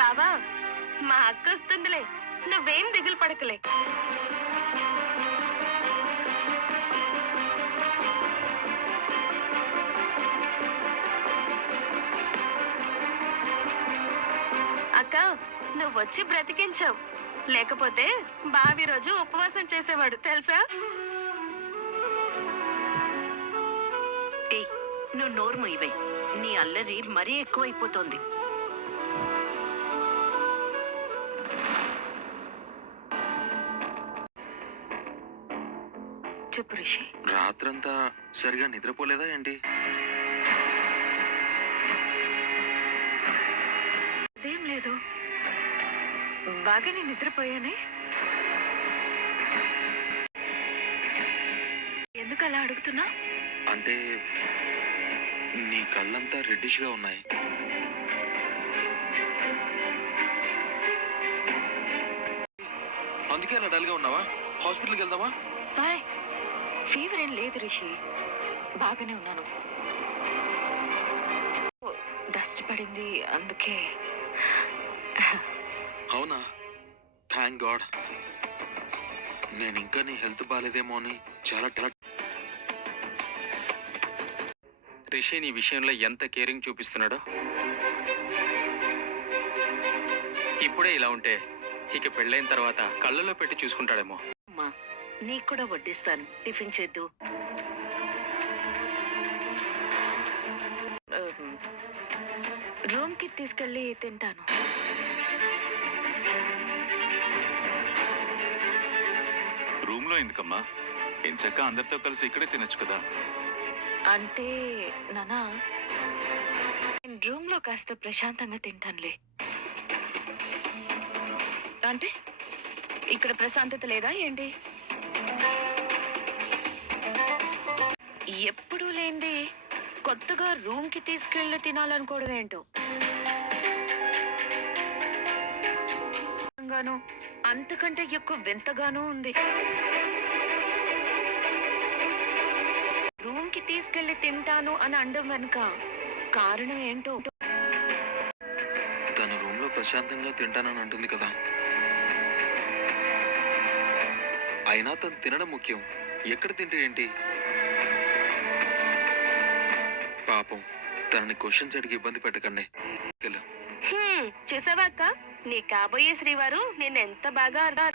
బావా, మా అక్క వస్తుందిలే, నువ్వేం దిగులు పడకలే. అక్క, నువ్వొచ్చి బ్రతికించావు, లేకపోతే బావి రోజు ఉపవాసం చేసేవాడు తెలుసా? నువ్వు నోరు మూయవే, నీ అల్లరి మరీ ఎక్కువైపోతోంది. చెప్పు రిషి. రాత్రంతా సరిగా నిద్రపోలేదా ఏంటి? అదేం లేదు, బాగానే నిద్రపోయానే. ఎందుకు అలా అడుగుతున్నా? అంటే నీ కళ్ళంతా రెడ్డిష్ గా ఉన్నాయి. అందుకే అలా డల్ గా ఉన్నావా? హాస్పిటల్కి వెళ్దామా? బాయ్. ఫీవర్ ఏం లేదు రిషి, బాగానే ఉన్నాను. డస్ట్ పడింది అందుకే. అవునా? Thank God. నేను ఇంకా నీ హెల్త్ బాగాలేదేమో అని చాలా రిషి నీ విషయంలో ఎంత కేరింగ్ చూపిస్తున్నాడో. ఇప్పుడే ఇలా ఉంటే ఇక పెళ్ళైన తర్వాత కళ్ళలో పెట్టి చూసుకుంటాడేమో. అమ్మా, నీకు కూడా వడ్డిస్తాను, టిఫిన్ చేద్దు. రూమ్ కి తీసుకెళ్ళి తింటాను. రూమ్ లో ఎందుకమ్మా? ఎంచక్క అందరితో కలిసి ఇక్కడే తినొచ్చు కదా. అంటే నానా, నేను రూమ్ లో కాస్త ప్రశాంతంగా తింటానులే. అంటే ఇక్కడ ప్రశాంతత లేదా ఏంటి? ఎప్పుడూ లేంది కొత్తగా రూమ్ కి తీసుకెళ్ళి తినాలనుకోవడం ఏంటో. అంతకంటే ఎక్కువ వింతగానూ ఉంది. రూమ్ కి తీసుకెళ్లి తింటాను అని అనడం వెనుక కారణం ఏంటో. తన రూమ్ లో ప్రశాంతంగా తింటానని అంటుంది కదా. అయినా తను తినడం ముఖ్యం, ఎక్కడ తింటే ఏంటి? పాపం, తనని క్వశ్చన్స్ అడిగి ఇబ్బంది పెట్టకండి. చూసావా అక్క, నీ కాబోయే శ్రీవారు నిన్నెంత బాగా అర్థం.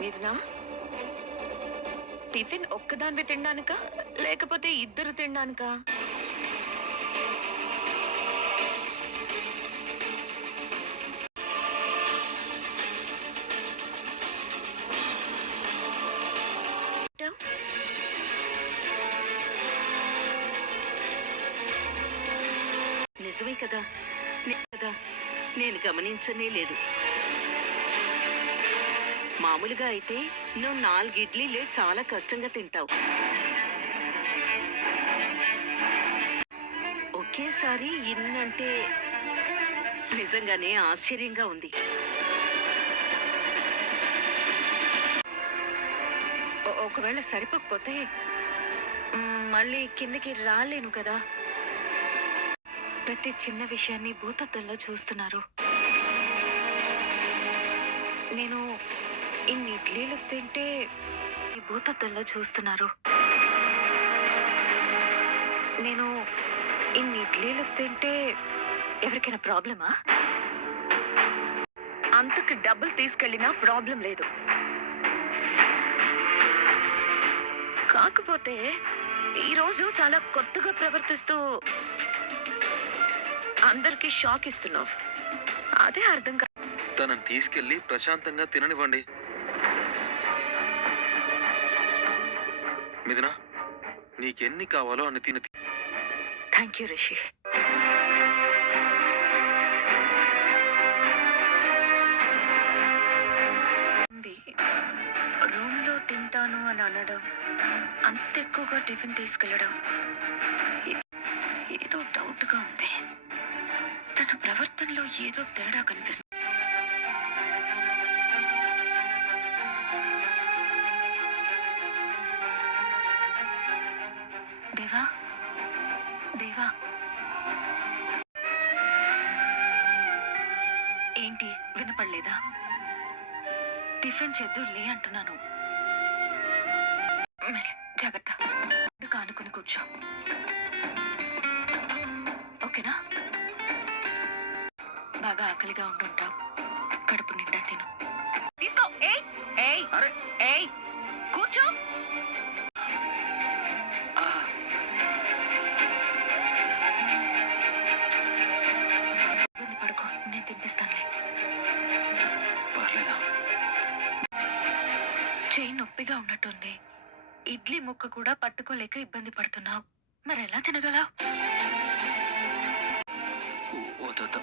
మీదునా, టిఫిన్ ఒక్కదానివి తినడానికా లేకపోతే ఇద్దరు తినడానికా? నిజమే కదా, నేను గమనించనే లేదు. మామూలుగా అయితే నువ్వు 4 ఇడ్లీలే చాలా కష్టంగా తింటావు. ఒకేసారి ఇన్నంటే నిజంగానే ఆశ్చర్యంగా ఉంది. ఒకవేళ సరిపోకపోతే మళ్ళీ కిందకి రాలేను కదా. ప్రతి చిన్న విషయాన్ని భూతత్వంలో చూస్తున్నారు. నేను ఇన్ని ఇడ్లీలు తింటే ఈ భూతత్వంలో చూస్తున్నారు. నేను ఇన్ని ఇడ్లీలు తింటే ఎవరికైనా ప్రాబ్లమా? అంతకు డబ్బులు తీసుకెళ్ళినా ప్రాబ్లం లేదు. కాకపోతే ఈరోజు చాలా కొత్తగా ప్రవర్తిస్తూ అందరికి షాక్ ఇస్తున్నావు. అదే అర్థం కాదు. తనని తీసుకెళ్లి ప్రశాంతంగా తిననివ్వండి. మిథునా, నీకెన్ని కావాలో అన్ని తిని. Thank you Rishi. రూమ్ లో తింటాను అని అనడం, అంత ఎక్కువగా టిఫిన్ తీసుకెళ్ళడం ఏదో డౌట్ గా ఉంది. తన ప్రవర్తనలో ఏదో తేడా కనిపిస్తుంది. ఏంటి వినపడలేదా? టిఫిన్ చేద్దులే అంటున్నాను. మెల్లి, జాగ్రత్త. కానుకుని కూర్చో, ఓకేనా? బాగా ఆకలిగా ఉంటుంటావు, కడుపు నిండా తిను. తీసుకో. ఏయ్ ఏయ్ ఏయ్, కూర్చో. ఇబ్బంది పడుకో, నేను తినిపిస్తానులే. పర్లేదా? చేయి నొప్పిగా ఉన్నట్టుంది. ఇడ్లీ ముక్క కూడా పట్టుకోలేక ఇబ్బంది పడుతున్నావు. మరి ఎలా తినగలవు? వద్దు,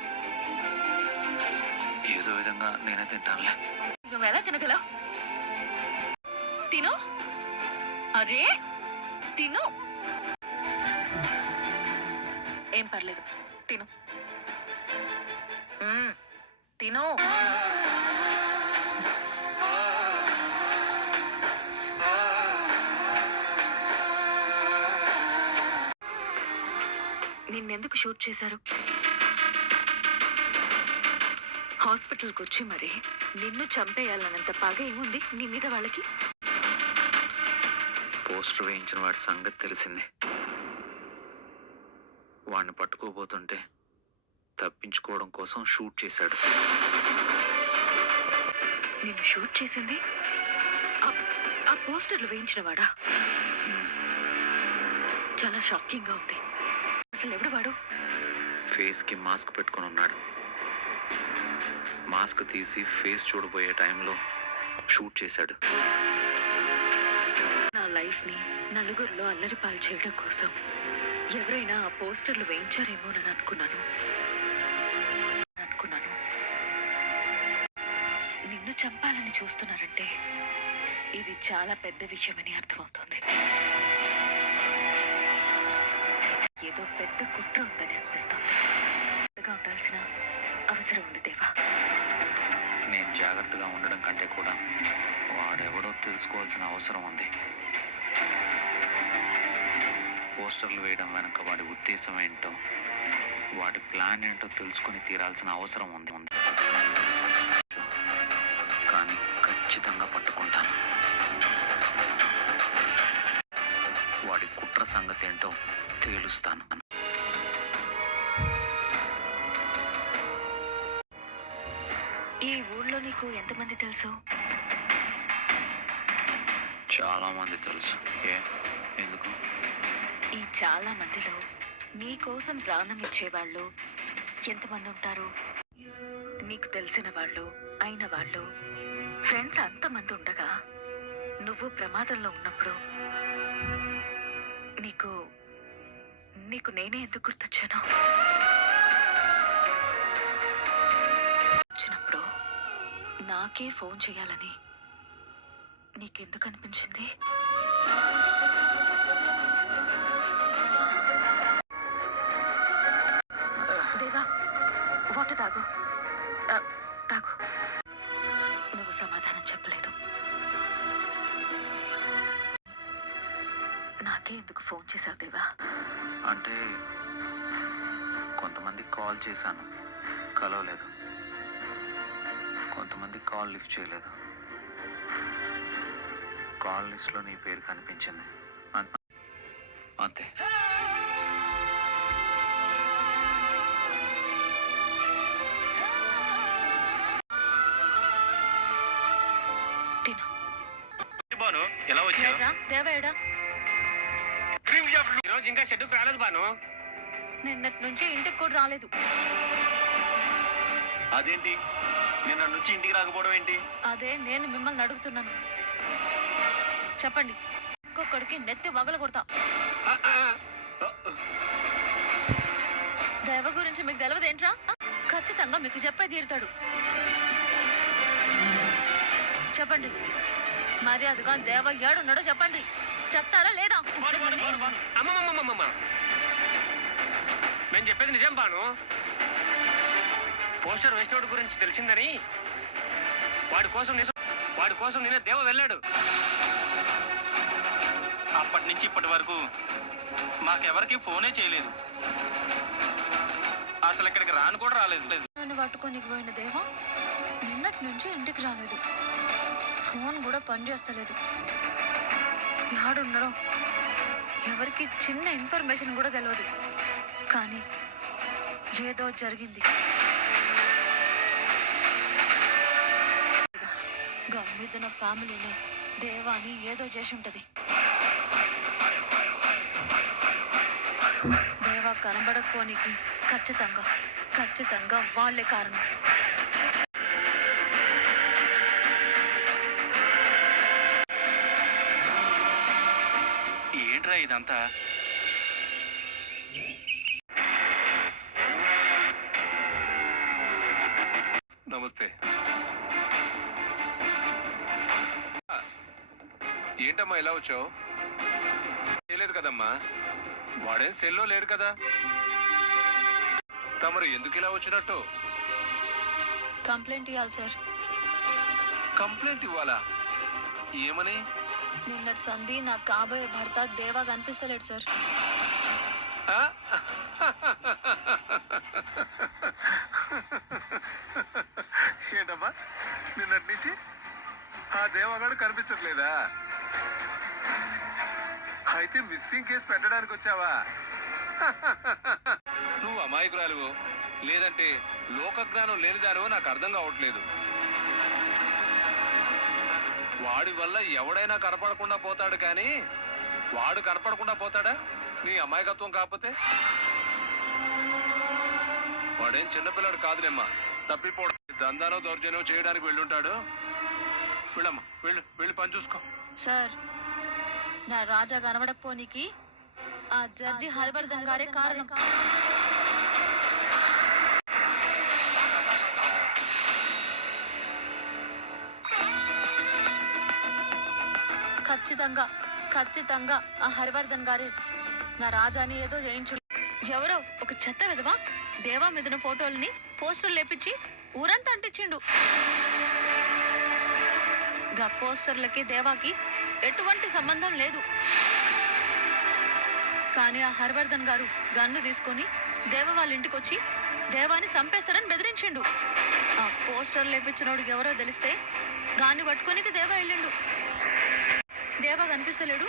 ఏదో విధంగా నేనే తింటానులే. నువ్వు ఎలా తినగలవు? తిను. అరే తిను. ఏం పర్లేదు, తిను. తిను. నిన్నెందుకు షూట్ చేశారు? హాస్పిటల్కి వచ్చి మరి నిన్ను చంపేయాలన్నంత పగ ఏముంది నీ మీద వాళ్ళకి? పోస్టర్ వేయించిన వాడి సంగతి తెలిసింది. వాడిని పట్టుకోబోతుంటే తప్పించుకోవడం కోసం షూట్ చేశాడు. నిన్ను షూట్ చేసింది ఆ పోస్టర్లు వేయించిన వాడా? చాలా షాకింగ్ గా ఉంది. అసలు ఎవడు వాడు? ఫేస్ కి మాస్క్ పెట్టుకొని ఉన్నాడు. మాస్క్ తీసి ఫేస్ చూడబోయే టైంలో షూట్ చేశాడు. నా లైఫ్ ని నలుగురిలో అల్లరి పాలు చేయడం కోసం ఎవరైనా ఆ పోస్టర్లు వేయించారేమోనని అనుకున్నాను. నిన్ను చంపాలని చూస్తున్నారంటే ఇది చాలా పెద్ద విషయమని అర్థమవుతుంది. ఏదో పెద్ద కుట్ర ఉందని అనిపిస్తోంది. ఉండాల్సిన అవసరం ఉంది దేవా. నేను జాగ్రత్తగా ఉండడం కంటే కూడా వాడెవడో తెలుసుకోవాల్సిన అవసరం ఉంది. పోస్టర్లు వేయడం వెనక వాడి ఉద్దేశం ఏంటో, వాడి ప్లాన్ ఏంటో తెలుసుకొని తీరాల్సిన అవసరం ఉంది. కానీ ఖచ్చితంగా పట్టుకుంటాను. వాడి కుట్ర సంగతి ఏంటో తేలుస్తాను. ఈ ఊళ్ళో నీకు ఎంతమంది తెలుసు? చాలా మంది తెలుసు. ఎందుకు? ఈ చాలా మందిలో నీ కోసం ప్రాణం ఇచ్చేవాళ్ళు ఎంతమంది ఉంటారు? నీకు తెలిసిన వాళ్ళు, అయిన వాళ్ళు, ఫ్రెండ్స్ అంతమంది ఉండగా నువ్వు ప్రమాదంలో ఉన్నప్పుడు నీకు నేనే ఎందుకు గుర్తొచ్చాను? వచ్చినప్పుడు నాకే ఫోన్ చేయాలని నీకెందుకు అనిపించింది? దేవా, వాటర్ తాగు. తాగు. నువ్వు సమాధానం చెప్పలేదు. నాకే ఎందుకు ఫోన్ చేశావు దేవా? అంటే కొంతమంది కాల్ చేశాను, కలవలేదు. కొంతమంది కాల్ లిఫ్ట్ చేయలేదు. కాల్ లిస్ట్లో నీ పేరు కనిపించింది అంతే. తిను. బాను ఎలా వచ్చావు? దేవాడా ఈరోజు ఇంకా షెడ్యూల్ రాలేదు బాను. నిన్నటి నుంచి ఇంటికి కూడా రాలేదు. అదేంటి నిన్న నుంచి ఇంటికి రాకపోవడం ఏంటి? అదే నేను మిమ్మల్ని అడుగుతున్నాను. చెప్పండి, ఒక్కొక్కడికి నెత్తి వగల కొడతా. దేవ గురించి మీకు తెలియదేంట్రా? ఖచ్చితంగా మీకు చెప్పే తీరుతాడు. చెప్పండి, మర్యాదగా దేవ ఏడున్నాడో చెప్పండి. చెప్తారా లేదా? అమ్మమ్మమ్మమ్మ, నేను చెప్పేది నిజం బాను. పోస్టర్ వేసినోడి గురించి తెలిసిందని వాడి కోసం నేనే దేవ వెళ్ళాడు. అప్పటి నుంచి ఇప్పటి వరకు మాకెవరికి ఫోనే చేయలేదు. అసలు ఇక్కడికి రాను కూడా రాలేదు. దేవాని పట్టుకొని పోయిన దేవా నిన్నటి నుంచి ఇంటికి రాలేదు. ఫోన్ కూడా పనిచేస్తలేదు. యాడున్నారో ఎవరికి చిన్న ఇన్ఫర్మేషన్ కూడా తెలియదు. కానీ ఏదో జరిగింది. గమ్మిద్దున ఫ్యామిలీని దేవాని ఏదో చేసి ఉంటది. దేవా కనబడకపోనికి ఖచ్చితంగా వాళ్ళే కారణం. ఏంట్రా ఇదంతా? నమస్తే. ఏంటమ్మా ఇలా వచ్చావు? చేయలేదు కదమ్మా. వాడేం సెల్లో లేరు కదా. తమరు ఎందుకు ఇలా వచ్చినట్టు? కంప్లైంట్ ఇవ్వాలి సార్. కంప్లైంట్ ఇవ్వాలా? ఏమని? నిన్నటి సంధి నాకు కాబోయే భర్త దేవా కనిపిస్తలేడు సార్. ఆ? ఏంటమ్మా నిన్నటి నుంచి ఆ దేవగాడు కనిపించట్లేదా? అయితే మిస్సింగ్ కేసు పెట్టడానికి వచ్చావా? నువ్వు అమాయకురాలువో లేదంటే లోకజ్ఞానం లేనిదానో నాకు అర్థం కావట్లేదు. వాడి వల్ల ఎవడైనా కనపడకుండా పోతాడు కానీ వాడు కనపడకుండా పోతాడా? నీ అమాయకత్వం కాకపోతే. వాడేం చిన్నపిల్లాడు కాదులేమ్మా. తప్పిపోవడం దందానో దౌర్జన్యం చేయడానికి వెళ్ళుంటాడు. వెళ్ళమ్మా, వెళ్ళి పని చూసుకో. సార్ నా రాజా కనబడకపోనికి ఆ జడ్జి హరివర్ధన్ గారే కారణం. ఖచ్చితంగా ఆ హరివర్ధన్ గారు నా రాజాని ఏదో చేయించు. ఎవరో ఒక చెత్త విధవా దేవా మీదన ఫోటోల్ని పోస్టర్లు లేపించి ఊరంతా అంటించిండు. గా పోస్టర్లకి దేవాకి ఎటువంటి సంబంధం లేదు. కానీ ఆ హరివర్ధన్ గారు గన్ను తీసుకొని దేవ వాళ్ళ ఇంటికి వచ్చి దేవాని చంపేస్తారని బెదిరించిండు. ఆ పోస్టర్ లేపించినోడికి ఎవరో తెలిస్తే గాన్ని పట్టుకోనికి దేవా వెళ్ళిండు. దేవా కనిపిస్తలేడు,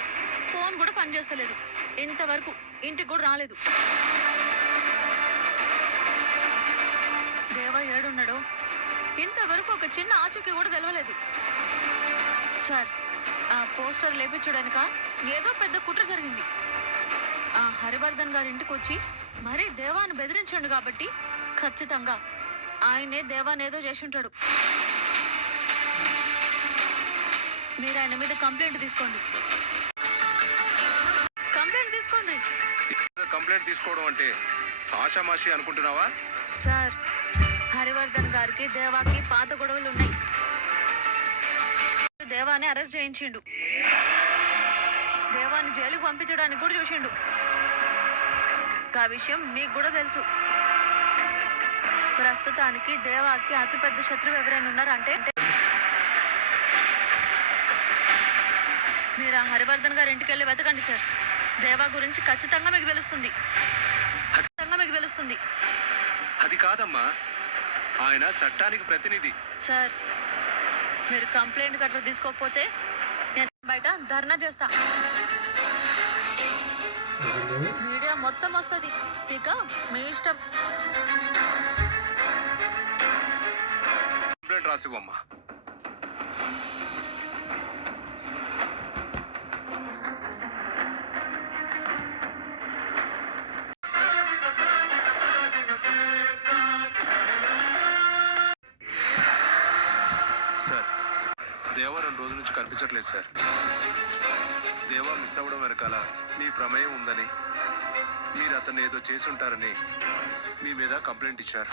ఫోన్ కూడా పనిచేస్తలేదు. ఇంతవరకు ఇంటికి కూడా రాలేదు. దేవా ఏడున్నాడో ఇంతవరకు ఒక చిన్న ఆచూకీ కూడా తెలవలేదు. సార్ ఆ పోస్టర్ లేపించడానిక ఏదో పెద్ద కుట్ర జరిగింది. ఆ హరివర్ధన్ గారి ఇంటికి వచ్చి మరీ దేవాన్ని బెదిరించాడు కాబట్టి ఖచ్చితంగా ఆయనే దేవాన్ని ఏదో చేసి ఉంటాడు. మీరు ఆయన మీద కంప్లైంట్ తీసుకోండి. కంప్లైంట్ తీసుకోవడం అంటే ఆషామాషి అనుకుంటున్నావా? సార్ హరివర్ధన్ గారికి దేవాకి పాత గొడవలు ఉన్నాయి. దేవాన్ని అరెస్ట్ చేయించిండు. దేవాన్ని జైలుకు పంపించడానికి కూడా చూసిండు. ఆ విషయం మీకు కూడా తెలుసు. ప్రస్తుతానికి దేవాకి అతిపెద్ద శత్రువు ఎవరైనా ఉన్నారంటే మీరు ఆ హరివర్ధన్ గారి ఇంటికి వెళ్ళి వెతకండి సార్. దేవా గురించి ఖచ్చితంగా మీకు తెలుస్తుంది. అది కాదమ్మా, ఆయన చట్టానికి ప్రతినిధి. సార్ మీరు కంప్లైంట్ గట్రా తీసుకోకపోతే నేను బయట ధర్నా చేస్తా. మీడియా మొత్తం వస్తుంది, ఇక మీ ఇష్టం. కంప్లైంట్ రాసివ్వమ్మా. సార్ దేవా 2 రోజుల నుంచి కనిపించట్లేదు సార్. దేవా మిస్ అవ్వడం వెనకాల మీ ప్రమేయం ఉందని, మీరు అతన్ని ఏదో చేసి ఉంటారని మీ మీద కంప్లైంట్ ఇచ్చారు.